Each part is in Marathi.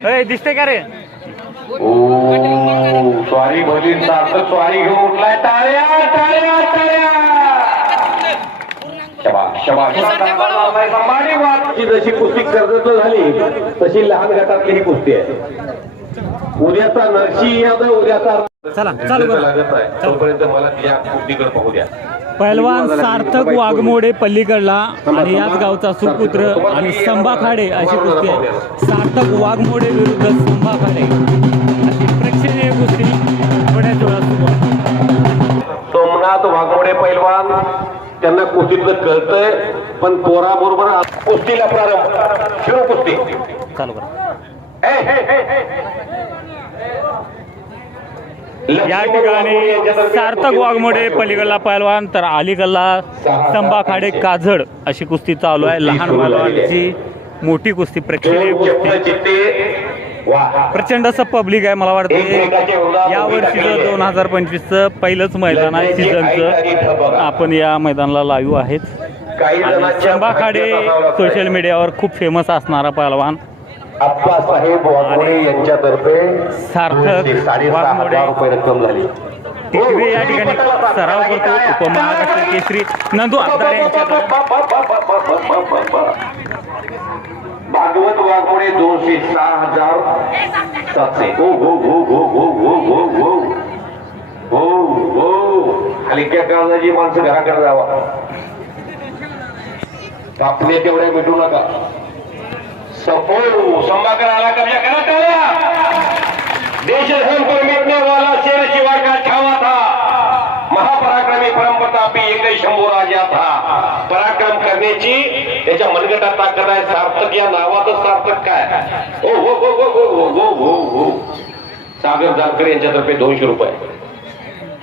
दिसते का रे? ओ स्वारी भली सार्थक स्वारी घेऊन उठलाय. टाळ्या टाळ्या टाळ्या. जशी कुस्ती कर्जत झाली तशी लहान गटातली ही कुस्ती आहे. उद्याचा नरसी यादव उद्याचा चला, चालू. लागत आहे. तोपर्यंत मला या कुस्तीकडे पाहू द्या. पहलवान सार्थक वाघमोडे पल्लीकडला आणि याच गावचा सुपुत्र आणि संभा खाडे अशी कुस्ती आहे. सार्थक वाघमोडे विरुद्ध संभा खाडे अशी प्रेक्षणीय कुस्ती थोड्याच वेळात सुरू आहे. सोमनाथ वाघमोडे पैलवान त्यांना कुस्तीतलं कळतंय पण पोराबरोबर कुस्तीला प्रारंभ. शिरो कुस्ती. चालू करा. ए. या ठिकाणी सार्थक वाघमोडे पलीकडला पहलवान तर अलीकडला संभा खाडे काजड अशी कुस्ती चालू आहे. लहान पहलवानची मोठी कुस्ती प्रेक्षणीय कुस्ती. प्रचंड असं पब्लिक आहे मला वाटतं या वर्षीचं दोन हजार पंचवीसचं पहिलंच मैदान आहे. सीझनचं आपण या मैदानाला लाईव्ह आहेत. काही आणि जणांच्या संभा खाडे सोशल मीडियावर खूप फेमस असणारा पहलवान आप्पासाहेब वाघमोडे यांच्यातर्फे सार्थक साडेसहा वाघमोडे. हजार रुपये रक्कम झाली. टिकवे या ठिकाणी सराव करतो उपमहाराष्ट्र केसरी नंदू यांच्याकडे भागवत वाघमोडे दोनशे सहा हजार सातशे. हो हो हो हो हो हो हो हो. हो हो. हलक्या काळजाची माणसं घराकडे जावा. कापणे तेवढ्या मिटू नका. संभाकर आला कब्जा करा टाळ्या देश पर मिटने वाला शेर शिवा का छावा था. महापराक्रमी परमप्रतापी एकही शंभू राजा था पराक्रम करण्याची त्याच्या मनगटात ताकद आहे सार्थक या नावातच सार्थक काय? हो हो हो हो हो हो हो हो हो. सागर जानकर यांच्यातर्फे दोनशे रुपये.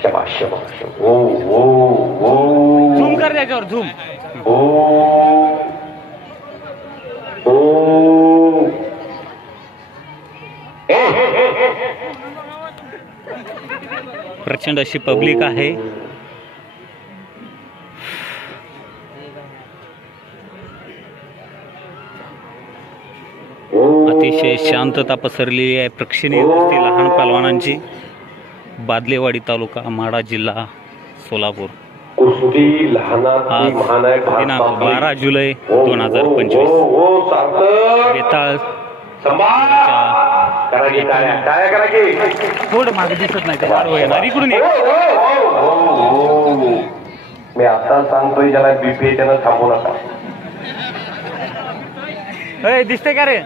शबाश शबाश हो हो हो. झूम कर त्याच्यावर झूम. ओ ओ प्रचंड अशी पब्लिक आहे. अतिशय शांतता पसरलेली आहे प्रेक्षणीय कुस्ती लहान पहलवानांची बादलेवाडी तालुका माडा जिल्हा सोलापूर आज दिनांक. बारा जुलै हो, दोन हजार हो, पंचवीस हो, हो, सार्थक बेताळ. करा की टाळ्या टाळ्या करा की? थोडं मागे दिसत नाही त्याच्यावर येणार इकडून ये. हो, हो, हो, हो. मी आता सांगतोय ज्याला बीपी त्यानं थांबू नका. दिसते का रे?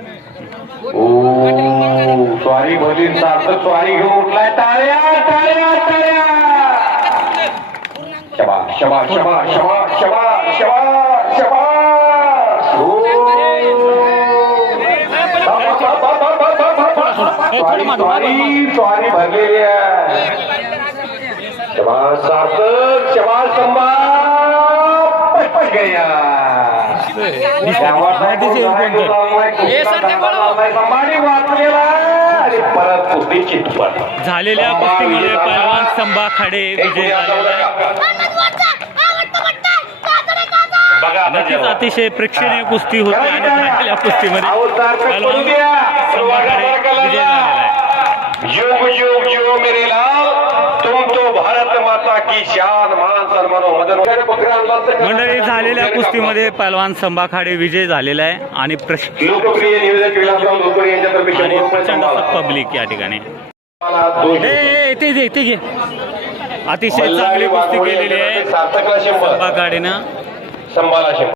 ओ स्वारी भली सार्थक स्वारी घेऊन उठलाय. टाळ्या टाळ्या टाळ्या. शबाश शबाश शबाश शबाश शबाश शबाश शबाश झालेल्या भरलेली आहे. सार्थक शबाज झालेल्या पैलवान संभा खाडे विजय झालेला नक्कीच. अतिशय प्रेक्षणीय कुस्ती होती आणि झालेल्या कुस्तीमध्ये पहलवान विजय झालेला आहे. युग युग मेरे लाल. तुम तो भारत माता की शान मान सन्मान मदन. मंडळी झालेल्या कुस्तीमध्ये पहलवान संभा खाडे विजय झालेला आहे आणि लोकप्रिय निवेदक आणि प्रचंड पब्लिक या ठिकाणी. ते घे ते घे. अतिशय चांगली कुस्ती केलेली आहे यांच्यातर्फे संभाला